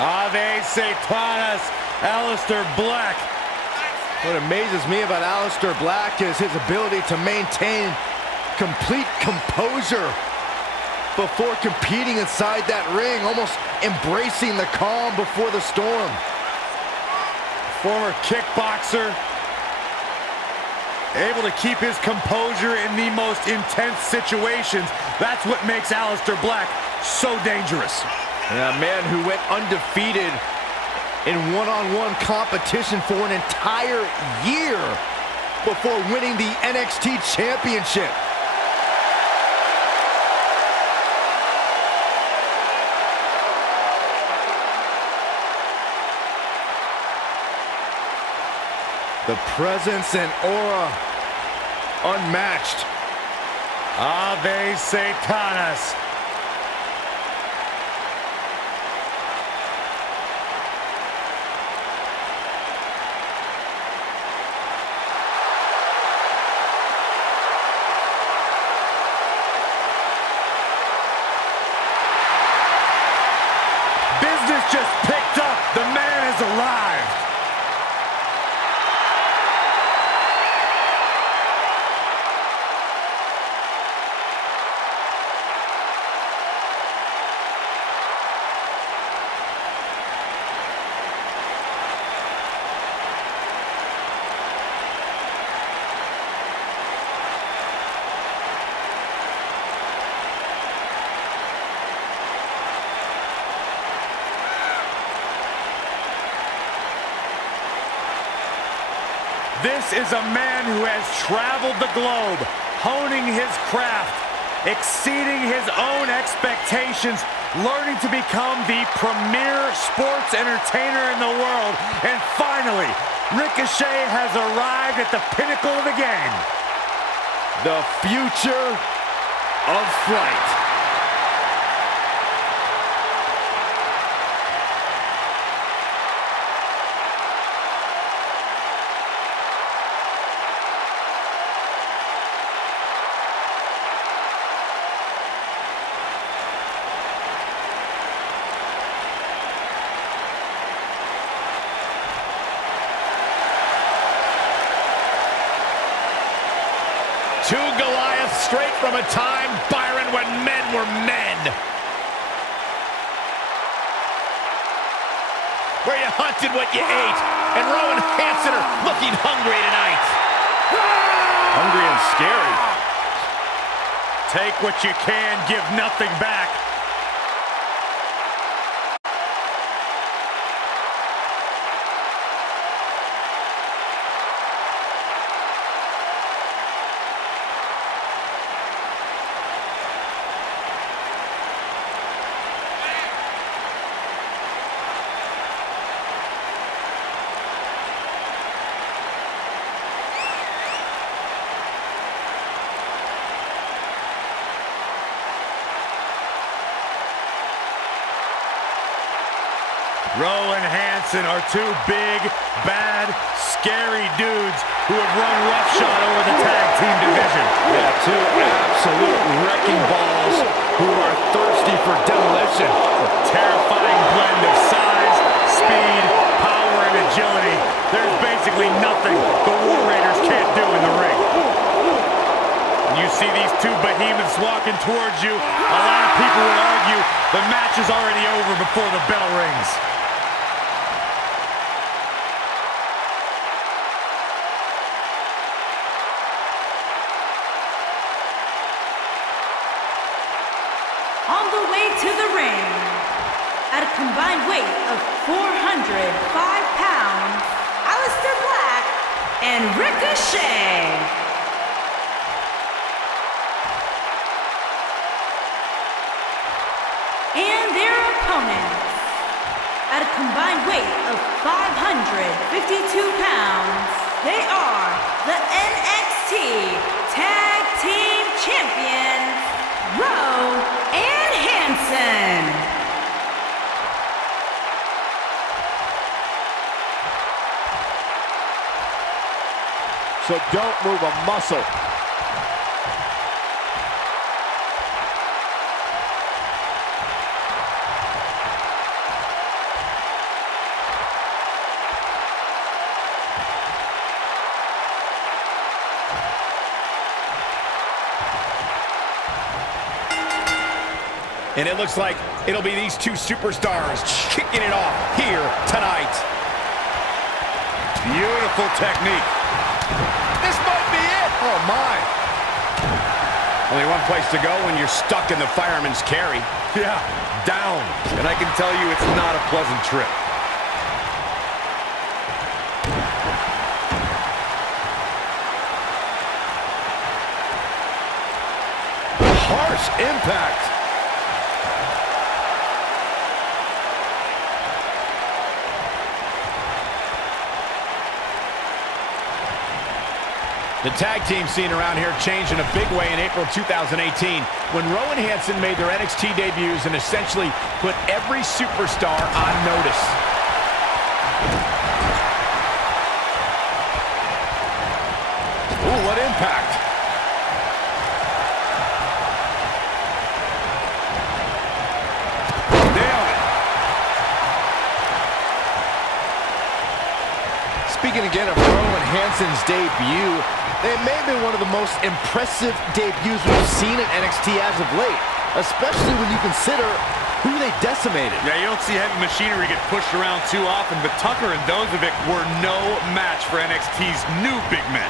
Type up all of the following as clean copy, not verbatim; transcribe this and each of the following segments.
Ave Satanas, Aleister Black. What amazes me about Aleister Black is his ability to maintain complete composure before competing inside that ring, almost embracing the calm before the storm. Former kickboxer, able to keep his composure in the most intense situations. That's what makes Aleister Black so dangerous. Yeah, a man who went undefeated in one-on-one competition for an entire year before winning the NXT Championship. The presence and aura unmatched. Ave Satanas. Business just picked up. The man is alive. This is a man who has traveled the globe, honing his craft, exceeding his own expectations, learning to become the premier sports entertainer in the world, and finally, Ricochet has arrived at the pinnacle of the game. The future of flight. Two Goliaths straight from a time, Byron, when men were men. Where you hunted what you ate. And Rowan Hansen are looking hungry tonight. Hungry and scary. Take what you can, give nothing back. Rowan Hansen are two big, bad, scary dudes who have run roughshod over the tag team division. Yeah, two absolute wrecking balls who are thirsty for demolition. A terrifying blend of size, speed, power, and agility. There's basically nothing the War Raiders can't do in the ring. When you see these two behemoths walking towards you, a lot of people would argue the match is already over before the bell rings. On the way to the ring, at a combined weight of 405 pounds, Aleister Black and Ricochet. And their opponents, at a combined weight of 552 pounds, they are the NXT Tag Team Champions, Rowan and Hansen. So don't move a muscle. And it looks like it'll be these two superstars kicking it off here tonight. Beautiful technique. This might be it. Oh, my. Only one place to go when you're stuck in the fireman's carry. Yeah, down. And I can tell you it's not a pleasant trip. Harsh impact. The tag team scene around here changed in a big way in April 2018 when Rowan Hansen made their NXT debuts and essentially put every superstar on notice. Ooh, what impact. Nailed it. Speaking again of Rowan Hansen's debut, it may have been one of the most impressive debuts we've seen in NXT as of late, especially when you consider who they decimated. Yeah, you don't see heavy machinery get pushed around too often, but Tucker and Dozovic were no match for NXT's new big men.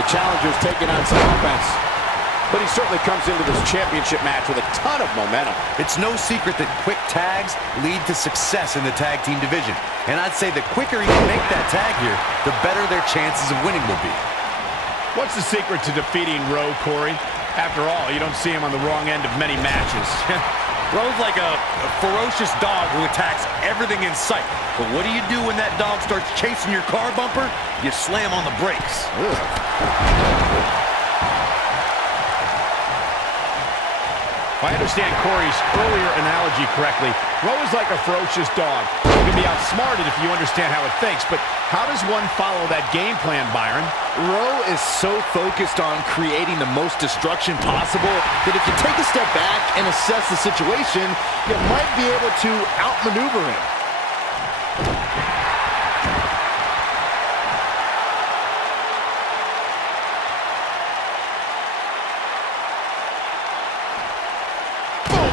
The challenger's taking on some offense, but he certainly comes into this championship match with a ton of momentum. It's no secret that quick tags lead to success in the tag team division. And I'd say the quicker he can make that tag here, the better their chances of winning will be. What's the secret to defeating Rowe, Corey? After all, you don't see him on the wrong end of many matches. Rowe's like a ferocious dog who attacks everything in sight. But what do you do when that dog starts chasing your car bumper? You slam on the brakes. If I understand Corey's earlier analogy correctly, Rowe is like a ferocious dog. You can be outsmarted if you understand how it thinks, but how does one follow that game plan, Byron? Rowe is so focused on creating the most destruction possible that if you take a step back and assess the situation, you might be able to outmaneuver him.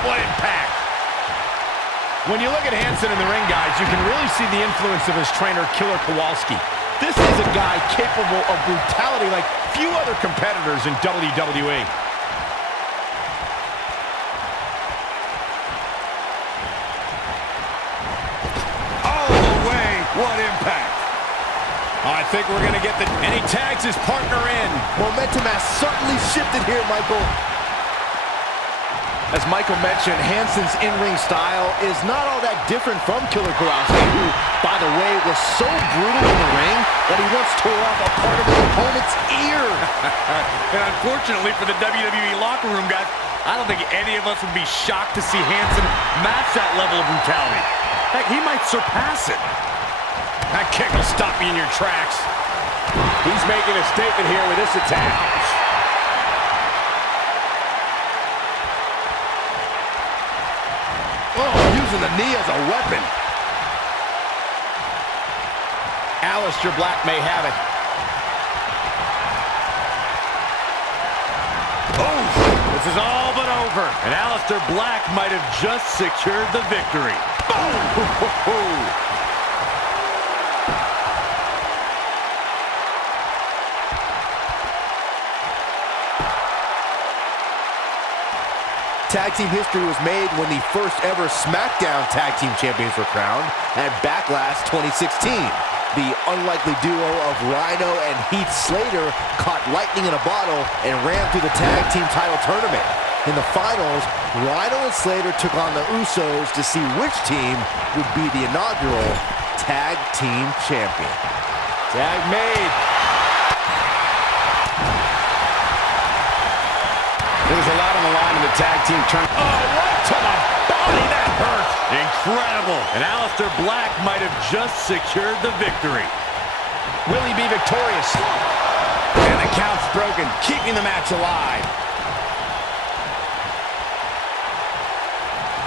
What impact! When you look at Hansen in the ring, guys, you can really see the influence of his trainer, Killer Kowalski. This is a guy capable of brutality like few other competitors in WWE. All the way. What impact. I think we're going to get the... And he tags his partner in. Momentum has certainly shifted here, Michael. As Michael mentioned, Hansen's in-ring style is not all that different from Killer Kowalski, who, by the way, was so brutal in the ring that he once tore off a part of his opponent's ear. And unfortunately for the WWE locker room, guys, I don't think any of us would be shocked to see Hansen match that level of brutality. Heck, he might surpass it. That kick will stop you in your tracks. He's making a statement here with this attack. Using the knee as a weapon. Aleister Black may have it. Oh, this is all but over. And Aleister Black might have just secured the victory. Boom! Tag team history was made when the first ever SmackDown Tag Team Champions were crowned at Backlash 2016. The unlikely duo of Rhino and Heath Slater caught lightning in a bottle and ran through the tag team title tournament. In the finals, Rhino and Slater took on the Usos to see which team would be the inaugural Tag Team Champion. Tag made. There was a lot on the line in the tag team turn. Oh, right to the body. That hurt. Incredible. And Aleister Black might have just secured the victory. Will he be victorious? And the count's broken, keeping the match alive.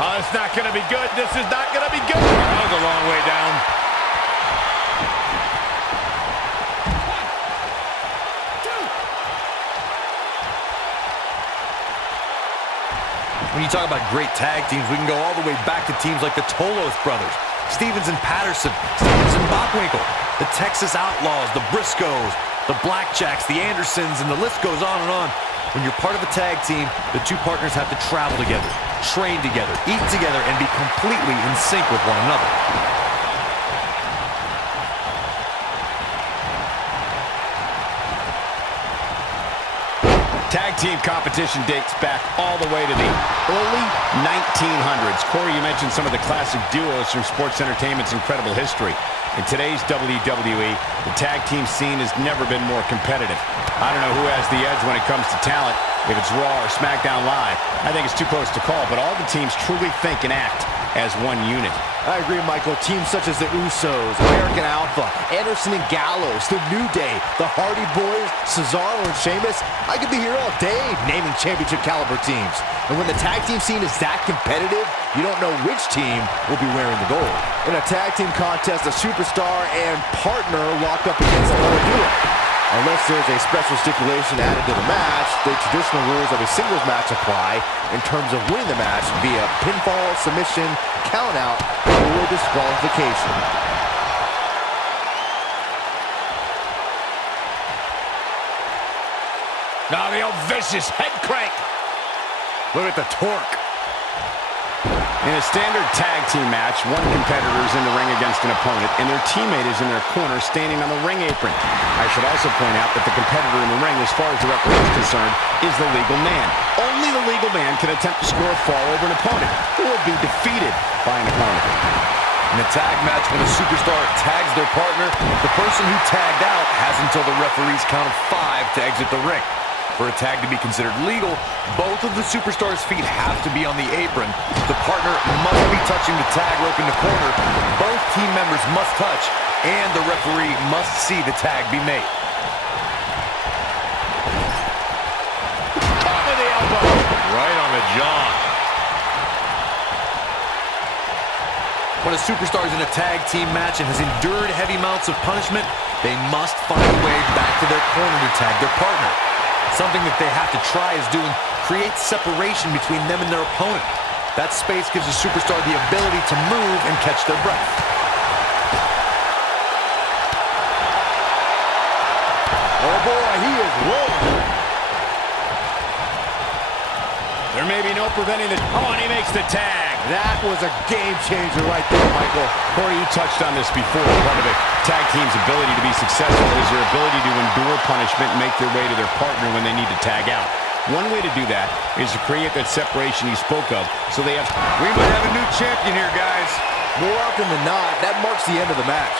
Oh, it's not going to be good. This is not going to be good. That was a long way down. When you talk about great tag teams, we can go all the way back to teams like the Tolos brothers, Stevens and Patterson, Stevens and Bockwinkel, the Texas Outlaws, the Briscoes, the Blackjacks, the Andersons, and the list goes on and on. When you're part of a tag team, the two partners have to travel together, train together, eat together, and be completely in sync with one another. Tag team competition dates back all the way to the early 1900s. Corey, you mentioned some of the classic duos from sports entertainment's incredible history. In today's WWE, the tag team scene has never been more competitive. I don't know who has the edge when it comes to talent, if it's Raw or SmackDown Live. I think it's too close to call, but all the teams truly think and act as one unit. I agree, Michael. Teams such as the Usos, American Alpha, Anderson and Gallows, The New Day, the Hardy Boys, Cesaro and Sheamus. I could be here all day naming championship caliber teams. And when the tag team scene is that competitive, you don't know which team will be wearing the gold. In a tag team contest, a superstar and partner lock up against another duo. Unless there's a special stipulation added to the match, the traditional rules of a singles match apply in terms of winning the match via pinfall, submission, countout, or disqualification. Now the old vicious head crank. Look at the torque. In a standard tag team match, one competitor is in the ring against an opponent, and their teammate is in their corner standing on the ring apron. I should also point out that the competitor in the ring, as far as the referee is concerned, is the legal man. Only the legal man can attempt to score a fall over an opponent, or be defeated by an opponent. In a tag match, when a superstar tags their partner, the person who tagged out has until the referee's count of 5 to exit the ring. For a tag to be considered legal, both of the superstars' feet have to be on the apron. The partner must be touching the tag rope in the corner. Both team members must touch, and the referee must see the tag be made. Top of the elbow. Right on the jaw. When a superstar is in a tag team match and has endured heavy amounts of punishment, they must find a way back to their corner to tag their partner. Something that they have to try is doing create separation between them and their opponent. That space gives a superstar the ability to move and catch their breath. Oh boy, he is rolling. There may be no preventing the... Oh, and he makes the tag. That was a game changer right there, Michael. Corey, you touched on this before. Part of a tag team's ability to be successful is their ability to endure punishment and make their way to their partner when they need to tag out. One way to do that is to create that separation you spoke of, so they have... We might have a new champion here, guys. More often than not, that marks the end of the match.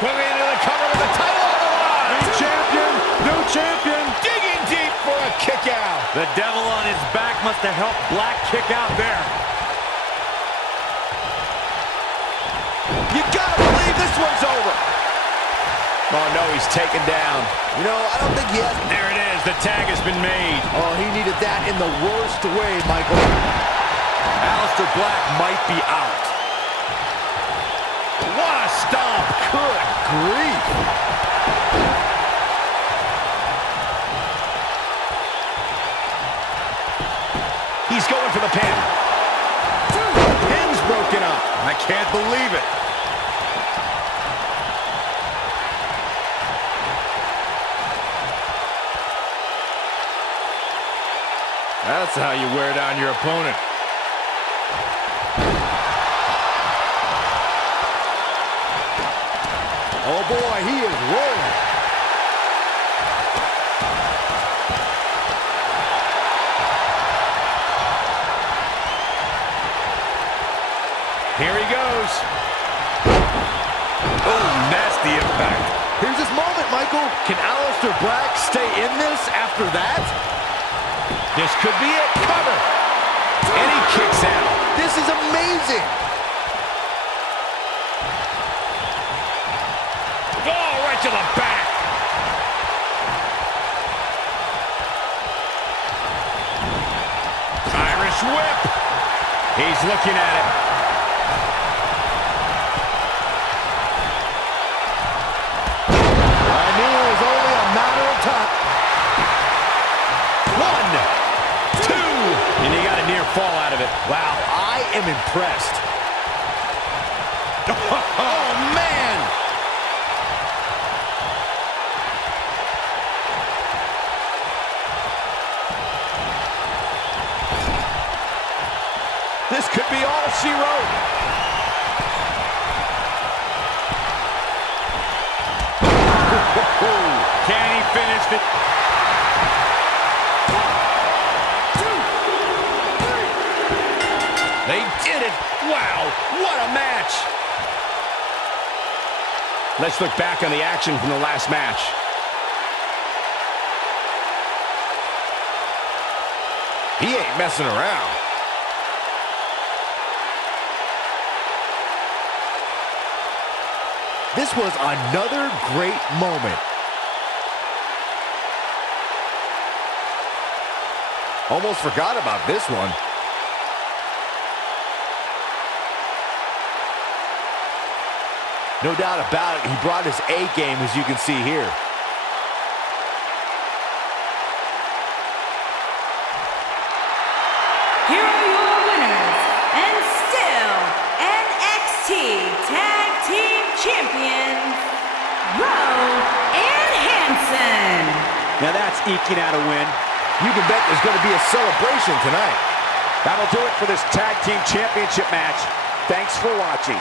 Quickly into the cover with the title on the line. New champion, new champion. Digging deep for a kick out. The devil on his back must have helped Black kick out there. You gotta believe this one's over. Oh, no, he's taken down. You know, I don't think he has... There it is. The tag has been made. Oh, he needed that in the worst way, Michael. Aleister Black might be out. What a stomp. Good grief. He's going for the pin. The pin's broken up. I can't believe it. That's how you wear down your opponent. Oh boy, he is rolling. Here he goes. Oh, nasty impact. Here's his moment, Michael. Can Aleister Black stay in this after that? This could be it. Cover. And he kicks out. This is amazing. Oh, right to the back. Irish whip. He's looking at it. I knew it was only a matter of time. I'm impressed. Oh, man! This could be all she wrote. Can he finish it? They did it. Wow, what a match. Let's look back on the action from the last match. He ain't messing around. This was another great moment. Almost forgot about this one. No doubt about it, he brought his A game, as you can see here. Here are your winners, and still NXT Tag Team Champions, Rowe and Hanson. Now that's eking out a win. You can bet there's going to be a celebration tonight. That'll do it for this Tag Team Championship match. Thanks for watching.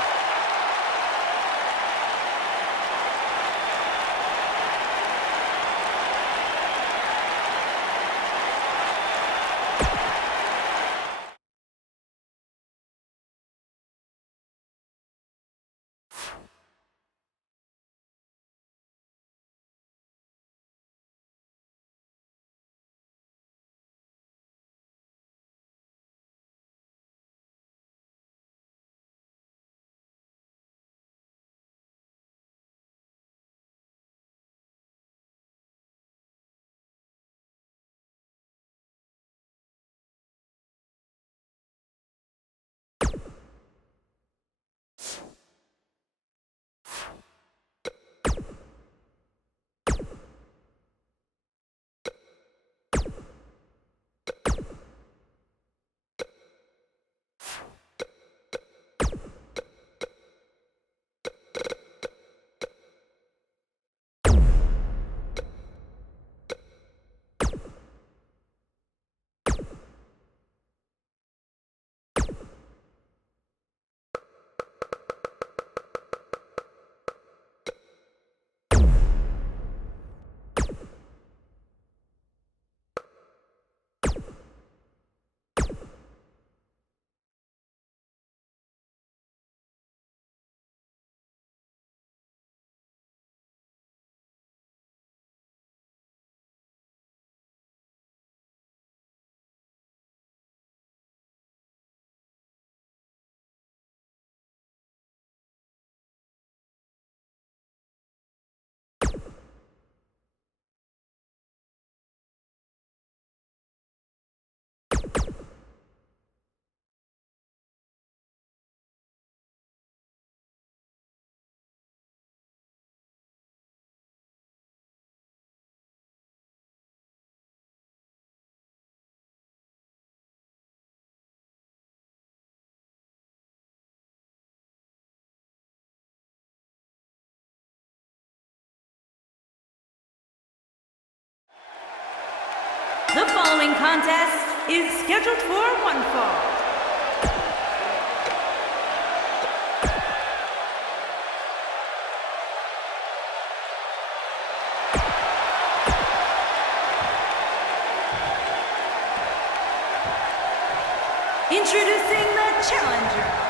The following contest is scheduled for one fall. Introducing the challenger.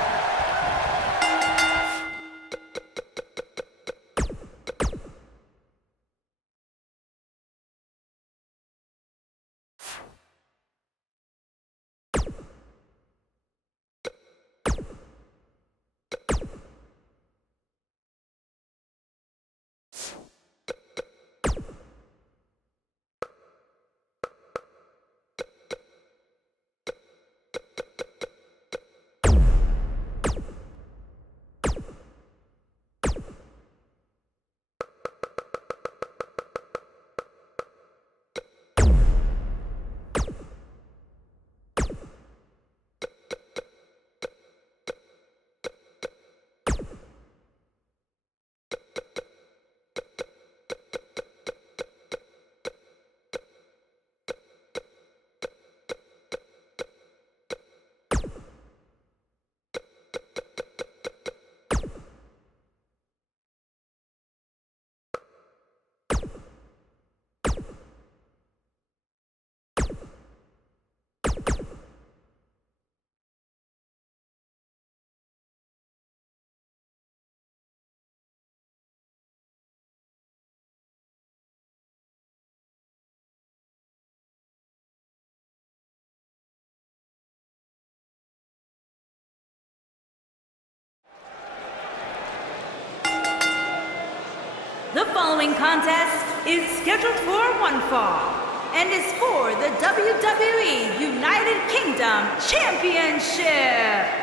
The following contest is scheduled for one fall and is for the WWE United Kingdom Championship.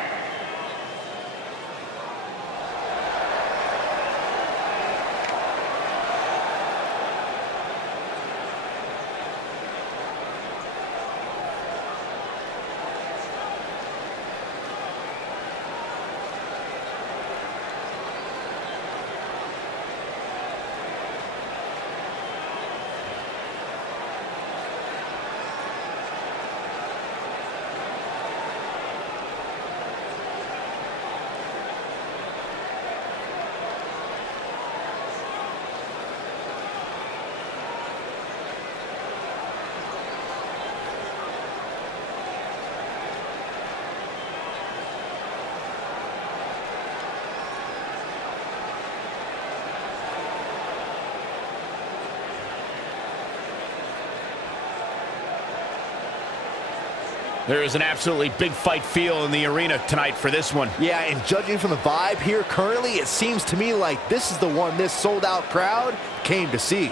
There is an absolutely big fight feel in the arena tonight for this one. Yeah, and judging from the vibe here currently, it seems to me like this is the one this sold-out crowd came to see.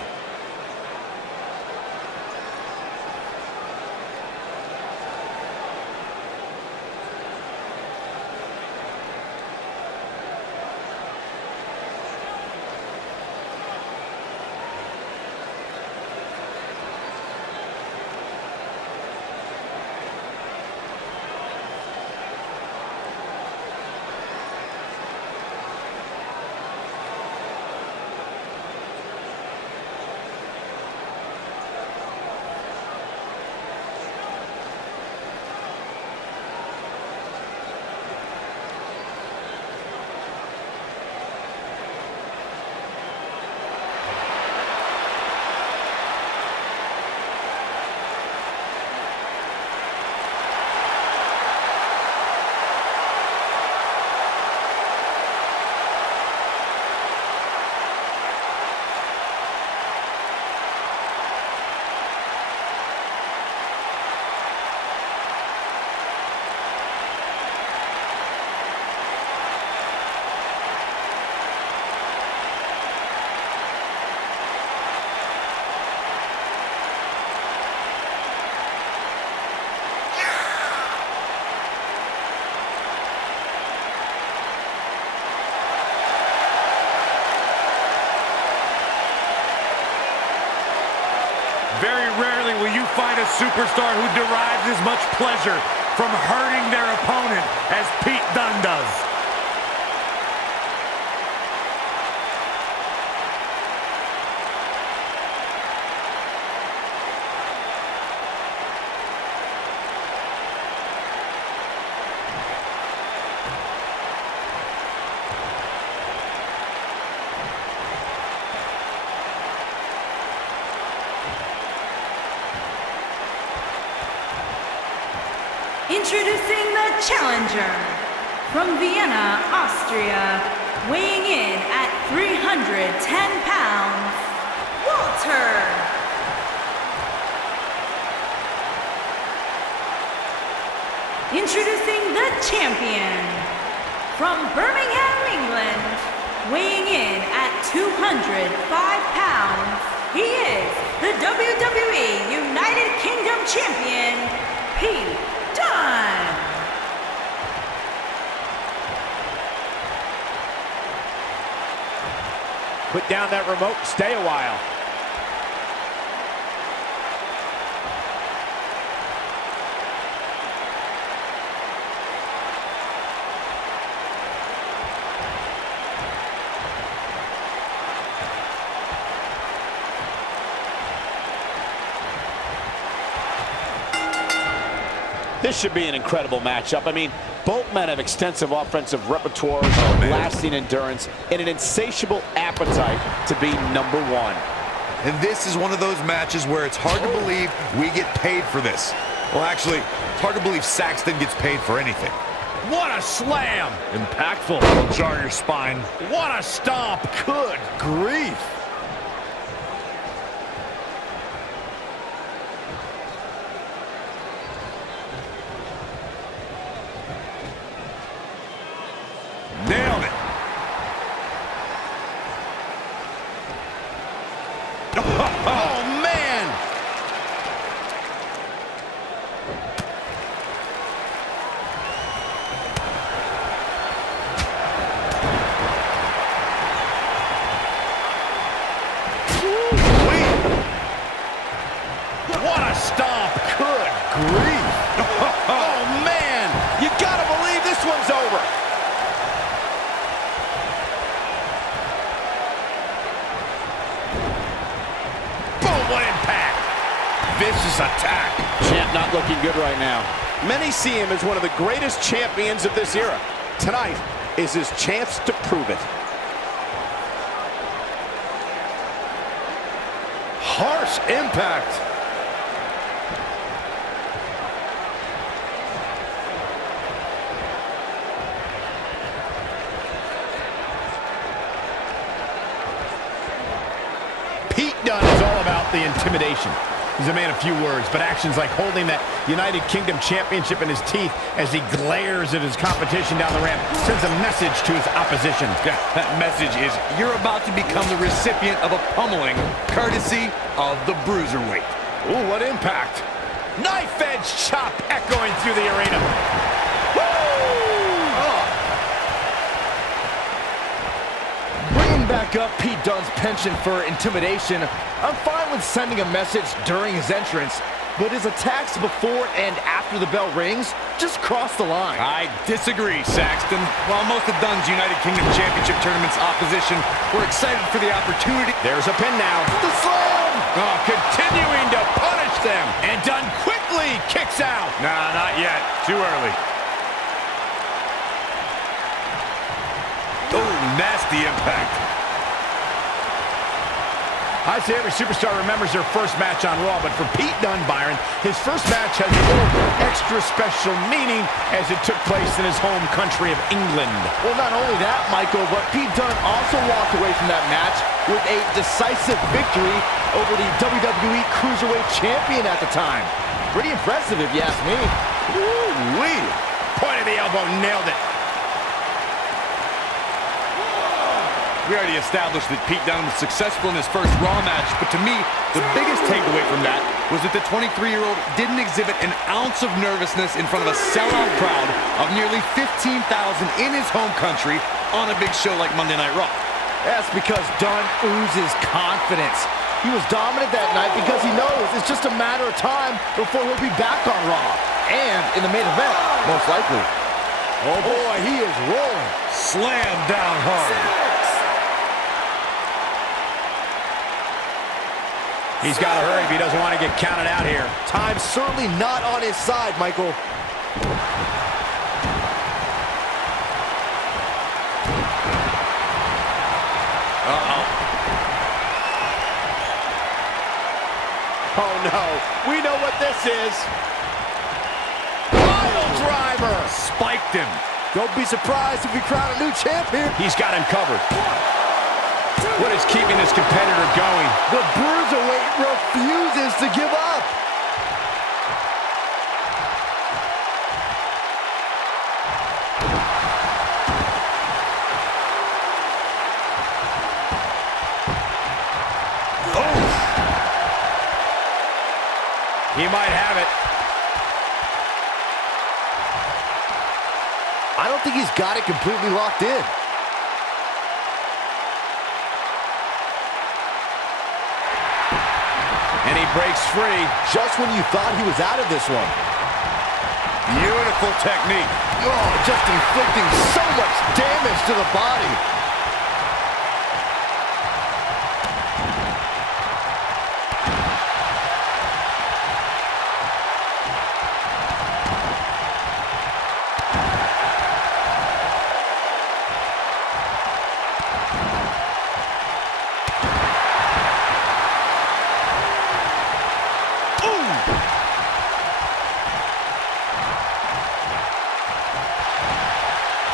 Very rarely will you find a superstar who derives as much pleasure from hurting their opponent as Pete Dunne does. Introducing the challenger from Vienna, Austria, weighing in at 310 pounds, Walter. Introducing the champion from Birmingham, England, weighing in at 205 pounds, he is the WWE United Kingdom Champion, Pete Dunne. Put down that remote, stay a while. This should be an incredible matchup. I mean, both men have extensive offensive repertoires, lasting endurance, and an insatiable appetite to be number one. And this is one of those matches where it's hard to believe we get paid for this. Well, actually, it's hard to believe Saxton gets paid for anything. What a slam! Impactful. It'll jar your spine. What a stomp! Good grief! Nailed it. vicious attack. Champ not looking good right now. Many see him as one of the greatest champions of this era. Tonight is his chance to prove it. Harsh impact. Pete Dunne is all about the intimidation. He's a man of few words, but actions like holding that United Kingdom Championship in his teeth as he glares at his competition down the ramp sends a message to his opposition. Yeah, that message is you're about to become the recipient of a pummeling courtesy of the Bruiserweight. Ooh, what impact. Knife edge chop echoing through the arena. Bringing back up Pete Dunne's penchant for intimidation, I'm fine with sending a message during his entrance, but his attacks before and after the bell rings just cross the line. I disagree, Saxton. While most of Dunne's United Kingdom Championship Tournament's opposition were excited for the opportunity. There's a pin now. The slam! Oh, continuing to punish them. And Dunne quickly kicks out. Nah, not yet. Too early. Oh, nasty impact. I say every superstar remembers their first match on Raw, but for Pete Dunne, Byron, his first match has a little extra special meaning as it took place in his home country of England. Well, not only that, Michael, but Pete Dunne also walked away from that match with a decisive victory over the WWE Cruiserweight Champion at the time. Pretty impressive, if you ask me. Woo-wee. Point of the elbow, nailed it. We already established that Pete Dunne was successful in his first Raw match, but to me, the biggest takeaway from that was that the 23-year-old didn't exhibit an ounce of nervousness in front of a sellout crowd of nearly 15,000 in his home country on a big show like Monday Night Raw. That's because Dunne oozes confidence. He was dominant that night because he knows it's just a matter of time before he'll be back on Raw. And in the main event, most likely. Oh boy, he is rolling. Slam down hard. He's got to hurry if he doesn't want to get counted out here. Time's certainly not on his side, Michael. Uh-oh. Oh no, we know what this is. Pile driver. Spiked him. Don't be surprised if we crown a new champ here. He's got him covered. What is keeping this competitor going? The Bruiserweight refuses to give up. Oh! He might have it. I don't think he's got it completely locked in. And he breaks free. Just when you thought he was out of this one. Beautiful technique. Oh, just inflicting so much damage to the body.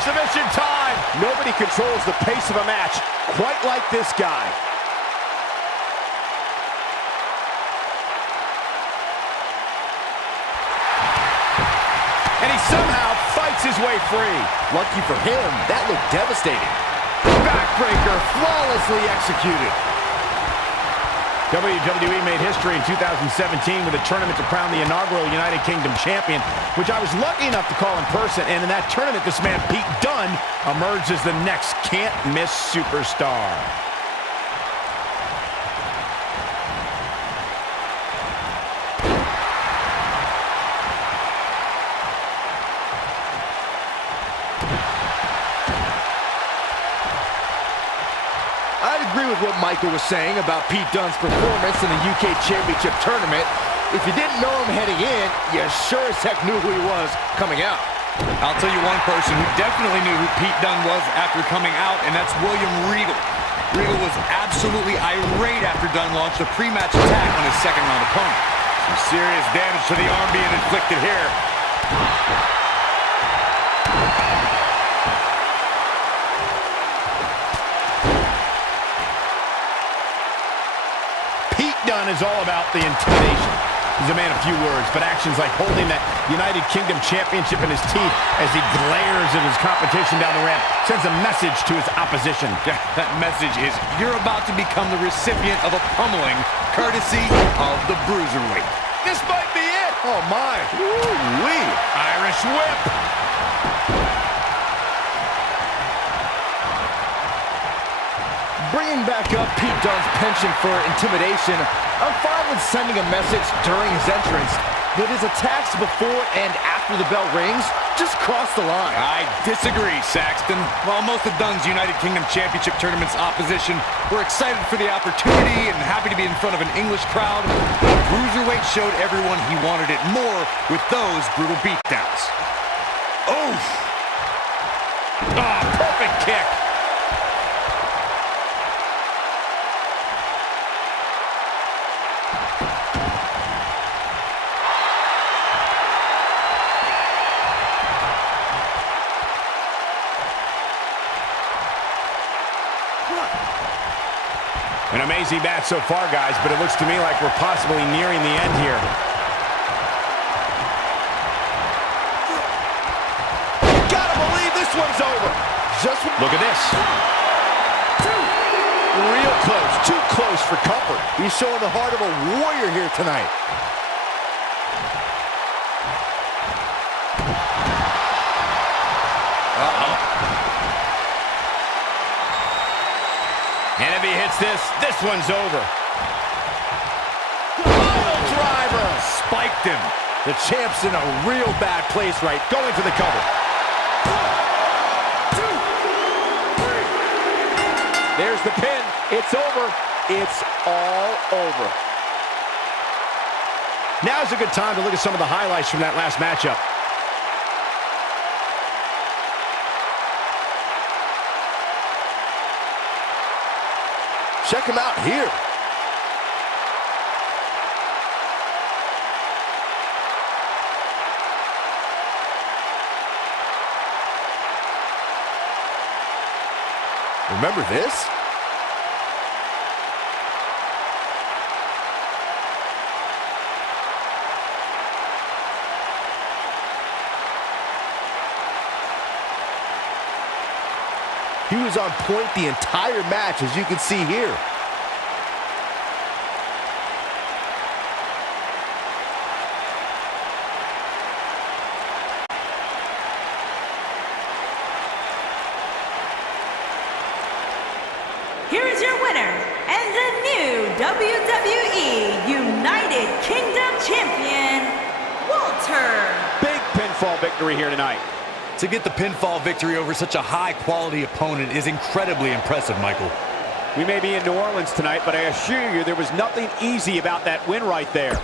Submission time. Nobody controls the pace of a match quite like this guy. And he somehow fights his way free. Lucky for him, that looked devastating. Backbreaker flawlessly executed. WWE made history in 2017 with a tournament to crown the inaugural United Kingdom champion, which I was lucky enough to call in person. And in that tournament, this man, Pete Dunne, emerged as the next can't-miss superstar. I'd agree with what Michael was saying about Pete Dunne's performance in the UK Championship Tournament. if you didn't know him heading in, you sure as heck knew who he was coming out. I'll tell you one person who definitely knew who Pete Dunne was after coming out, and that's William Regal. Regal was absolutely irate after Dunne launched a pre-match attack on his second-round opponent. Some serious damage to the arm being inflicted here. Pete Dunne is all about the intimidation. He's a man of few words, but actions like holding that United Kingdom Championship in his teeth as he glares at his competition down the ramp sends a message to his opposition. That message is, you're about to become the recipient of a pummeling courtesy of the Bruiserweight. This might be it. Oh, my. Woo-wee. Irish whip. Bringing back up Pete Dunne's penchant for intimidation, I'm fine with sending a message during his entrance, but his attacks before and after the bell rings just cross the line. I disagree, Saxton. While most of Dunne's United Kingdom Championship Tournament's opposition were excited for the opportunity and happy to be in front of an English crowd, the Bruiserweight showed everyone he wanted it more with those brutal beatdowns. Oof. Ah, perfect kick. An amazing match so far, guys, but it looks to me like we're possibly nearing the end here. Gotta believe this one's over. Just look at this. Real close, too close for comfort. He's showing the heart of a warrior here tonight. And if he hits this, this one's over. Pile driver. Spiked him. The champ's in a real bad place right. Going for the cover. There's the pin. It's over. It's all over. Now's a good time to look at some of the highlights from that last matchup. Check him out here. Remember this? He was on point the entire match, as you can see here. Here is your winner and the new WWE United Kingdom Champion, Walter. Big pinfall victory here tonight. To get the pinfall victory over such a high-quality opponent is incredibly impressive, Michael. We may be in New Orleans tonight, but I assure you there was nothing easy about that win right there.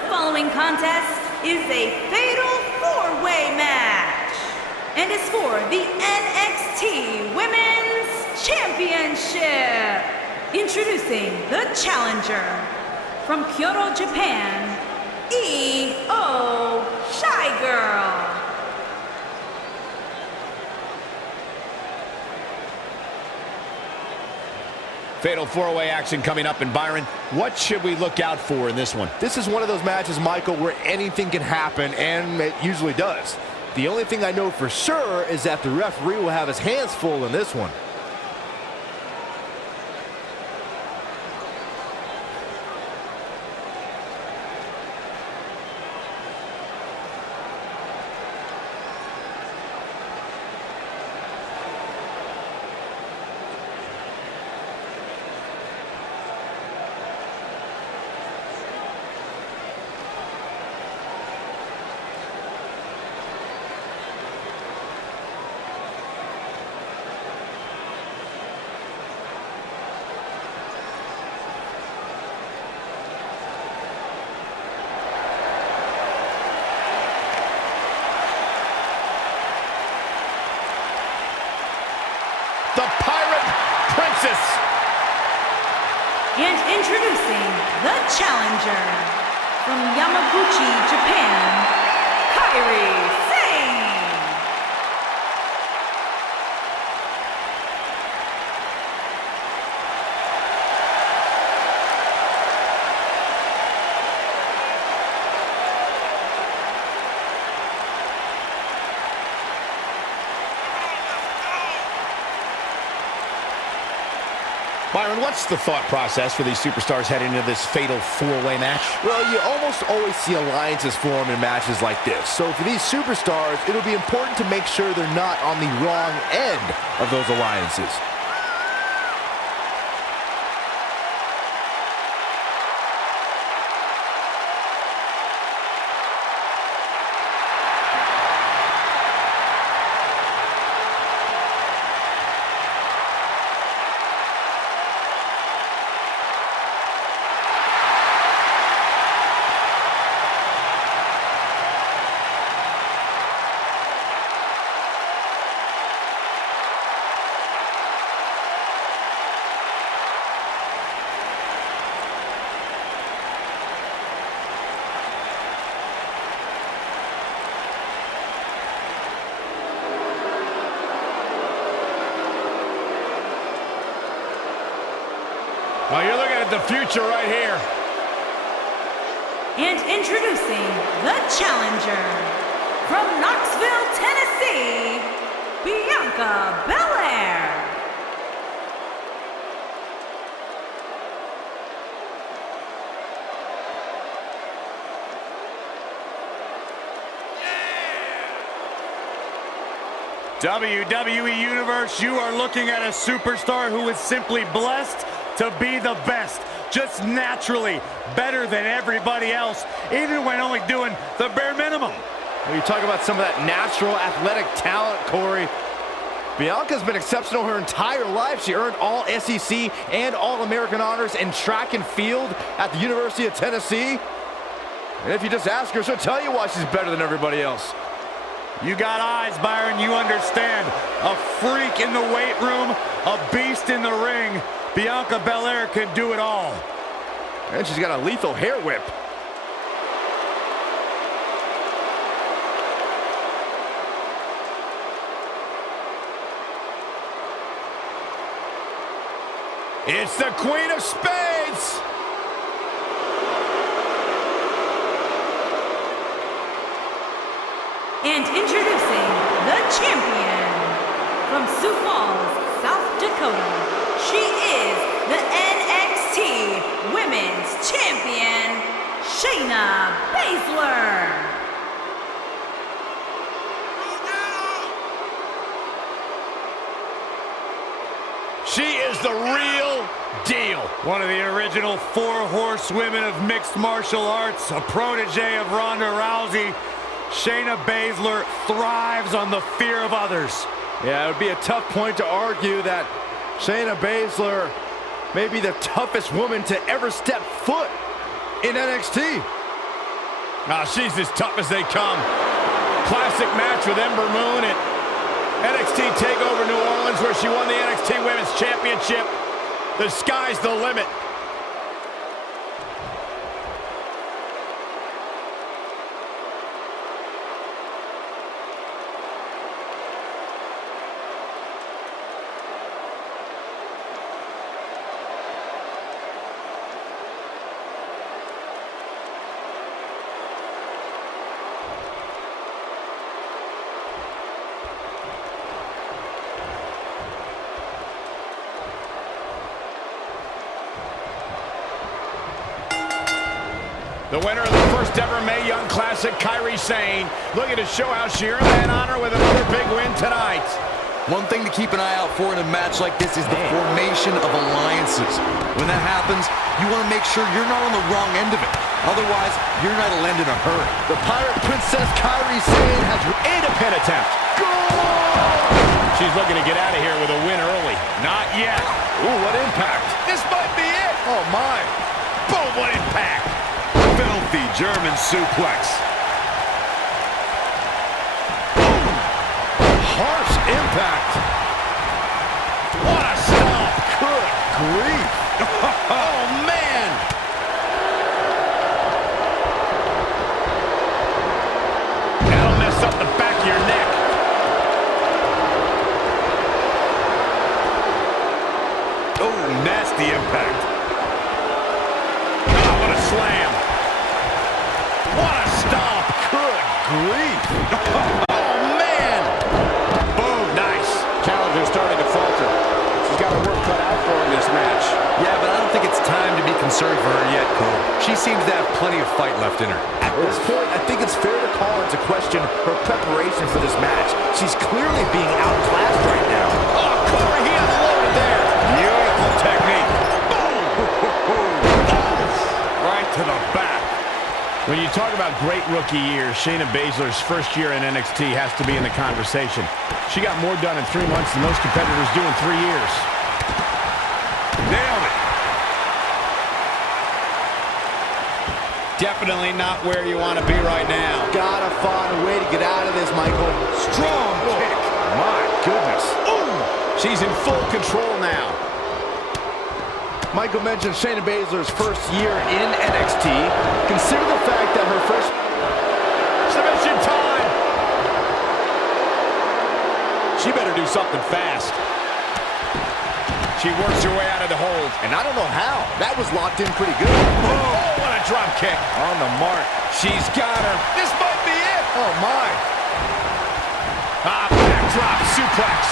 The following contest is a fatal four-way match and is for the NXT Women's Championship. Introducing the challenger from Kyoto, Japan, Io Shy Girl. Fatal four-way action coming up. And Byron, what should we look out for in this one? This is one of those matches, Michael, where anything can happen, and it usually does. The only thing I know for sure is that the referee will have his hands full in this one. The Pirate Princess. And introducing the challenger from Yamaguchi, Japan, Kairi Sane. Byron, what's the thought process for these superstars heading into this fatal four-way match? Well, you almost always see alliances form in matches like this. So for these superstars, it'll be important to make sure they're not on the wrong end of those alliances. Well, you're looking at the future right here. And introducing the challenger from Knoxville, Tennessee, Bianca Belair. WWE Universe, you are looking at a superstar who is simply blessed to be the best, just naturally better than everybody else, even when only doing the bare minimum. When you talk about some of that natural athletic talent, Corey, Bianca's been exceptional her entire life. She earned all SEC and All-American honors in track and field at the University of Tennessee. And if you just ask her, she'll tell you why she's better than everybody else. You got eyes, Byron, you understand. A freak in the weight room, a beast in the ring. Bianca Belair can do it all. And she's got a lethal hair whip. It's the Queen of Spades. And introducing the champion from Sioux Falls, South Dakota. She is the NXT Women's Champion, Shayna Baszler. She is the real deal. One of the original 4 horsewomen of mixed martial arts, a protege of Ronda Rousey. Shayna Baszler thrives on the fear of others. Yeah, it would be a tough point to argue that Shayna Baszler may be the toughest woman to ever step foot in NXT. She's as tough as they come. Classic match with Ember Moon at NXT TAKEOVER New Orleans, where she won the NXT Women's Championship. The sky's the limit. The winner of the first ever Mae Young Classic, Kairi Sane, looking to show how she earned that honor with another big win tonight. One thing to keep an eye out for in a match like this is the formation of alliances. When that happens, you want to make sure you're not on the wrong end of it. Otherwise, you're not to land in a hurry. The Pirate Princess Kairi Sane has And a pin attempt. goal! She's looking to get out of here with a win early. Not yet. Ooh, what impact. This might be it. Oh, my. Boom, what impact. Filthy German suplex. Harsh impact. What a stomp. Good grief. Oh, man. That'll mess up the back of your neck. Oh, nasty impact. Oh, what a slam. What a stomp. Good grief. Oh, man. Boom, nice. Challenger's starting to falter. She's got her work cut out for her in this match. Yeah, but I don't think it's time to be concerned for her yet, Cole. She seems to have plenty of fight left in her. At this point, I think it's fair to call into question her preparation for this match. She's clearly being outclassed right now. Oh, Corey, he unloaded there. Beautiful technique. Boom. Right to the back. When you talk about great rookie years, Shayna Baszler's first year in NXT has to be in the conversation. She got more done in 3 months than most competitors do in 3 years. Nailed it. Definitely not where you want to be right now. Gotta find a way to get out of this, Michael. Strong kick. My goodness. She's in full control now. Michael mentioned Shayna Baszler's first year in NXT. Consider the fact that her first... Submission time. She better do something fast. She works her way out of the hold. And I don't know how. That was locked in pretty good. Oh, what a drop kick. On the mark. She's got her. This might be it. Oh, my. Backdrop suplex.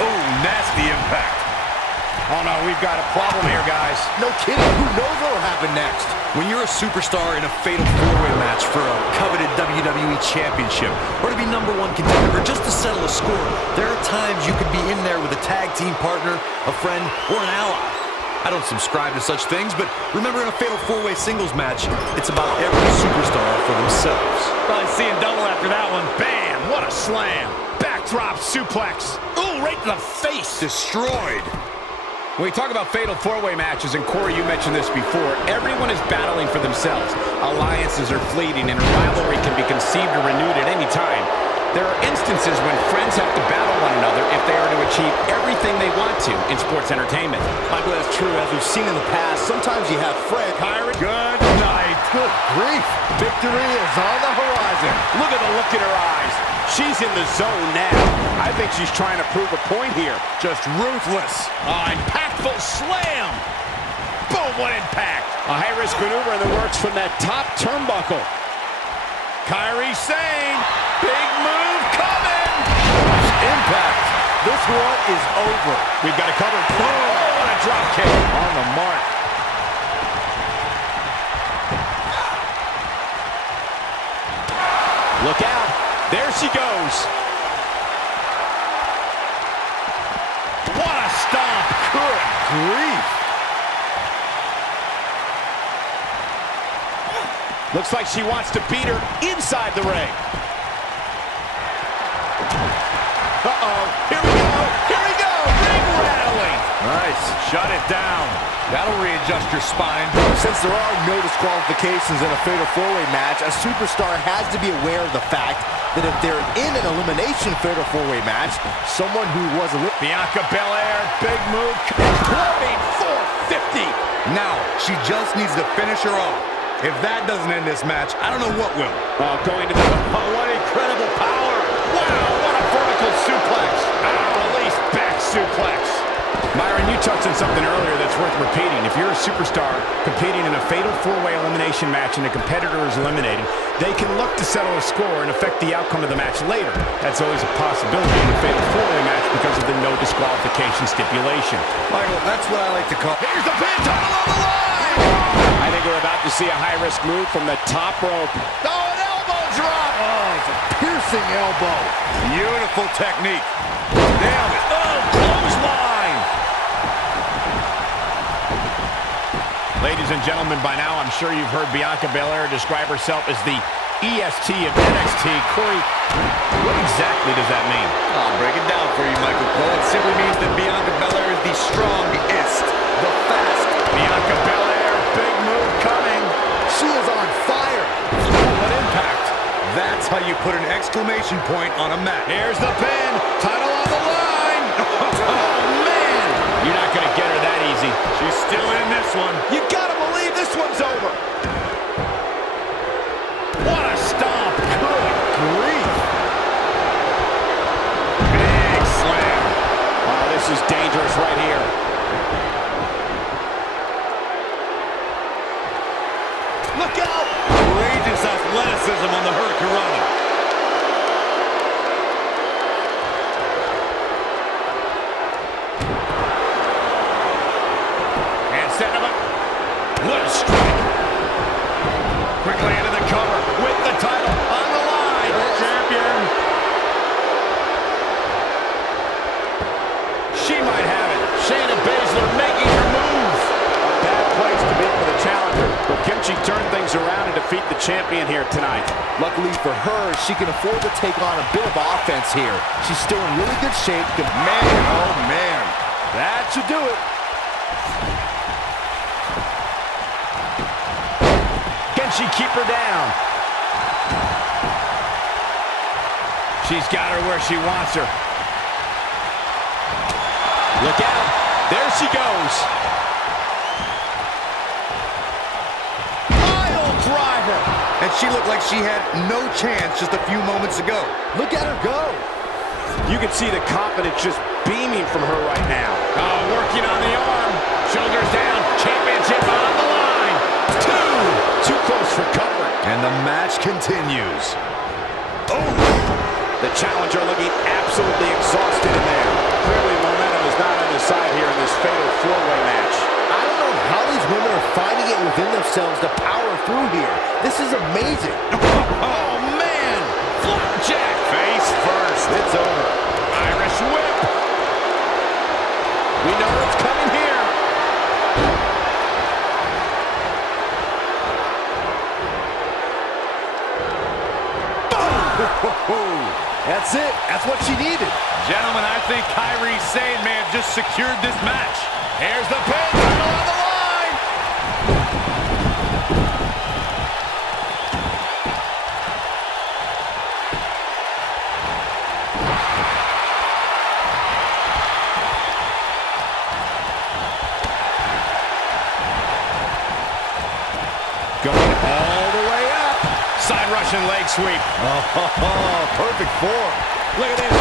Oh, nasty impact. Oh, no, we've got a problem here, guys. No kidding. Who knows what will happen next? When you're a superstar in a fatal four-way match for a coveted WWE championship, or to be #1 contender, or just to settle a score, there are times you could be in there with a tag team partner, a friend, or an ally. I don't subscribe to such things, but remember, in a fatal four-way singles match, it's about every superstar for themselves. Probably seeing double after that one. Bam! What a slam. Backdrop suplex. Ooh, right to the face. Destroyed. When we talk about fatal four-way matches, and Corey, you mentioned this before, everyone is battling for themselves. Alliances are fleeting, and a rivalry can be conceived or renewed at any time. There are instances when friends have to battle one another if they are to achieve everything they want to in sports entertainment. Michael, that's true. As we've seen in the past, sometimes you have friends. Kyrie, good night. Good grief. Victory is on the horizon. Look at the look in her eyes. She's in the zone now. I think she's trying to prove a point here. Just ruthless. Impactful slam. Boom, what impact. A high-risk maneuver in the works from that top turnbuckle. Kairi Sane. Big move coming. Impact. This one is over. We've got it covered. Oh, what a drop kick. On the mark. Look out. There she goes. What a stomp. Good grief. Looks like she wants to beat her inside the ring. Uh-oh. Here we go. Here we go. Ring rattling. Nice. Shut it down. That'll readjust your spine. Since there are no disqualifications in a fatal four-way match, a superstar has to be aware of the fact that if they're in an elimination fatal four-way match, someone who was Bianca Belair, big move. Clubbing 450. Now, she just needs to finish her off. If that doesn't end this match, I don't know what will. Going to the... Oh, what incredible power. Wow, what a vertical suplex. Release back suplex. Myron, you touched on something earlier that's worth repeating. If you're a superstar competing in a fatal four-way elimination match and a competitor is eliminated, they can look to settle a score and affect the outcome of the match later. That's always a possibility in a fatal four-way match because of the no disqualification stipulation. Michael, that's what I like to call... Here's the pin, title on the line! I think we're about to see a high-risk move from the top rope. Oh, an elbow drop! Oh, it's a piercing elbow. Beautiful technique. Damn it. Oh, clothesline! Ladies and gentlemen, by now I'm sure you've heard Bianca Belair describe herself as the EST of NXT. Corey, what exactly does that mean? I'll break it down for you, Michael Cole. It simply means that Bianca Belair is the strongest, the fast. Bianca Belair, big move coming. She is on fire. What impact? That's how you put an exclamation point on a match. Here's the pin, title on the line. Oh, man. You're not going to get her that easy. She's still in this one. You gotta believe this one's over. What a stomp. Good grief. Big slam. Oh, this is dangerous right here. Look out. Courageous athleticism on the Hurricanrana. Setting him up. What a strike. Quickly into the cover with the title on the line. Champion. She might have it. Shayna Baszler making her move. A bad place to be for the challenger. But can she turn things around and defeat the champion here tonight? Luckily for her, she can afford to take on a bit of offense here. She's still in really good shape. Man, oh man. That should do it. She keep her down. She's got her where she wants her. Look out. There she goes. Pile driver. And she looked like she had no chance just a few moments ago. Look at her go. You can see the confidence just beaming from her right now. Oh, working on the arm. Shoulders down. Championship on the line. Too close for comfort. And the match continues. Oh! The challenger looking absolutely exhausted in there. Clearly momentum is not on his side here in this fatal four-way match. I don't know how these women are finding it within themselves to power through here. This is amazing. Oh, man! Flapjack! Face first. It's over. Irish whip. We know what's coming here. That's it. That's what she needed. Gentlemen, I think Kairi Sane may have just secured this match. Here's the pin. Title on the line. Going all the way up. Side Russian leg sweep. Oh, perfect form. Look at this. Ooh,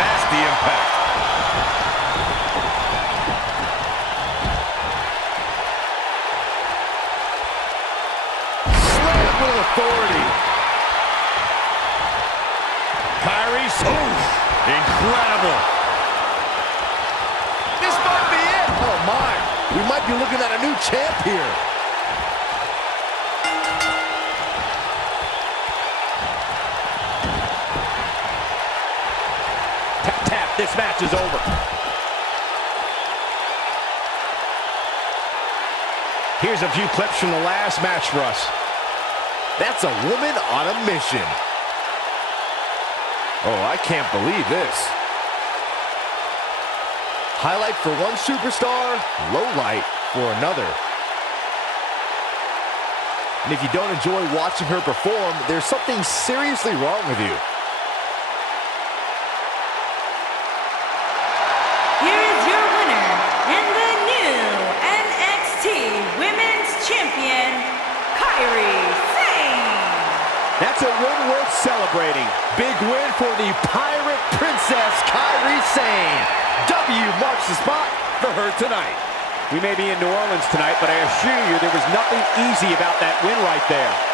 nasty impact. Slam with authority. Kairi's. Ooh, incredible. This might be it. Oh, my. We might be looking at a new champ here. Tap, tap. This match is over. Here's a few clips from the last match for us. That's a woman on a mission. Oh, I can't believe this. Highlight for one superstar, low light for another. And if you don't enjoy watching her perform, there's something seriously wrong with you. Here is your winner and the new NXT Women's Champion, Kairi Sane. That's a win worth celebrating. Big win for the Pirate Princess, Kairi Sane. W marks the spot for her tonight. We may be in New Orleans tonight, but I assure you there was nothing easy about that win right there.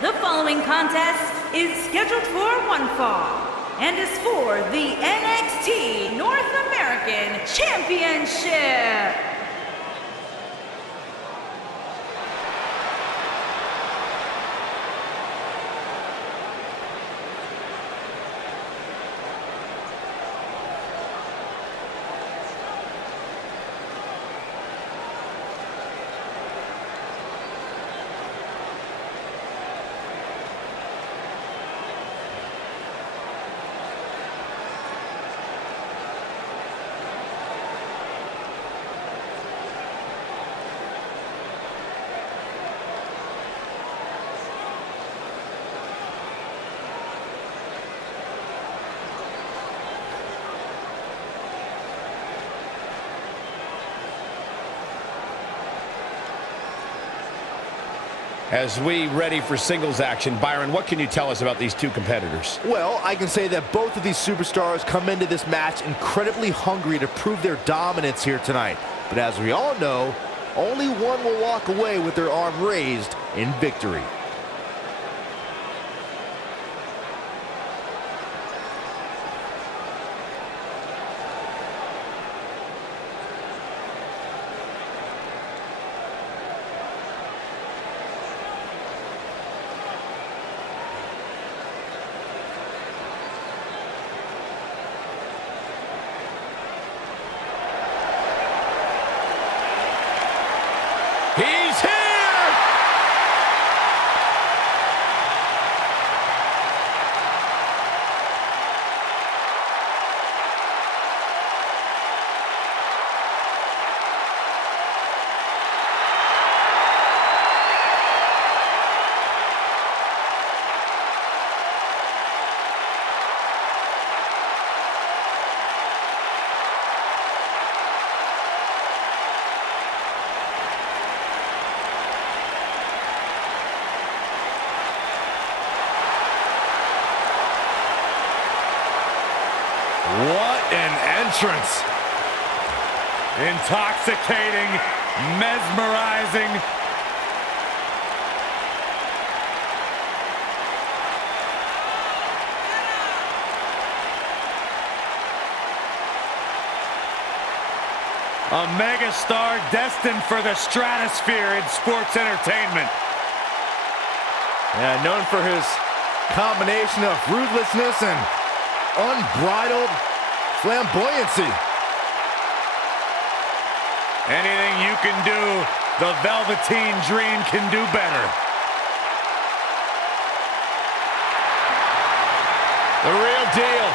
The following contest is scheduled for one fall and is for the NXT North American Championship. As we ready for singles action, Byron, what can you tell us about these two competitors? Well, I can say that both of these superstars come into this match incredibly hungry to prove their dominance here tonight. But as we all know, only one will walk away with their arm raised in victory. He's here! What an entrance. Intoxicating, mesmerizing. A megastar destined for the stratosphere in sports entertainment. Yeah, known for his combination of ruthlessness and unbridled flamboyancy. Anything you can do, the Velveteen Dream can do better. The real deal.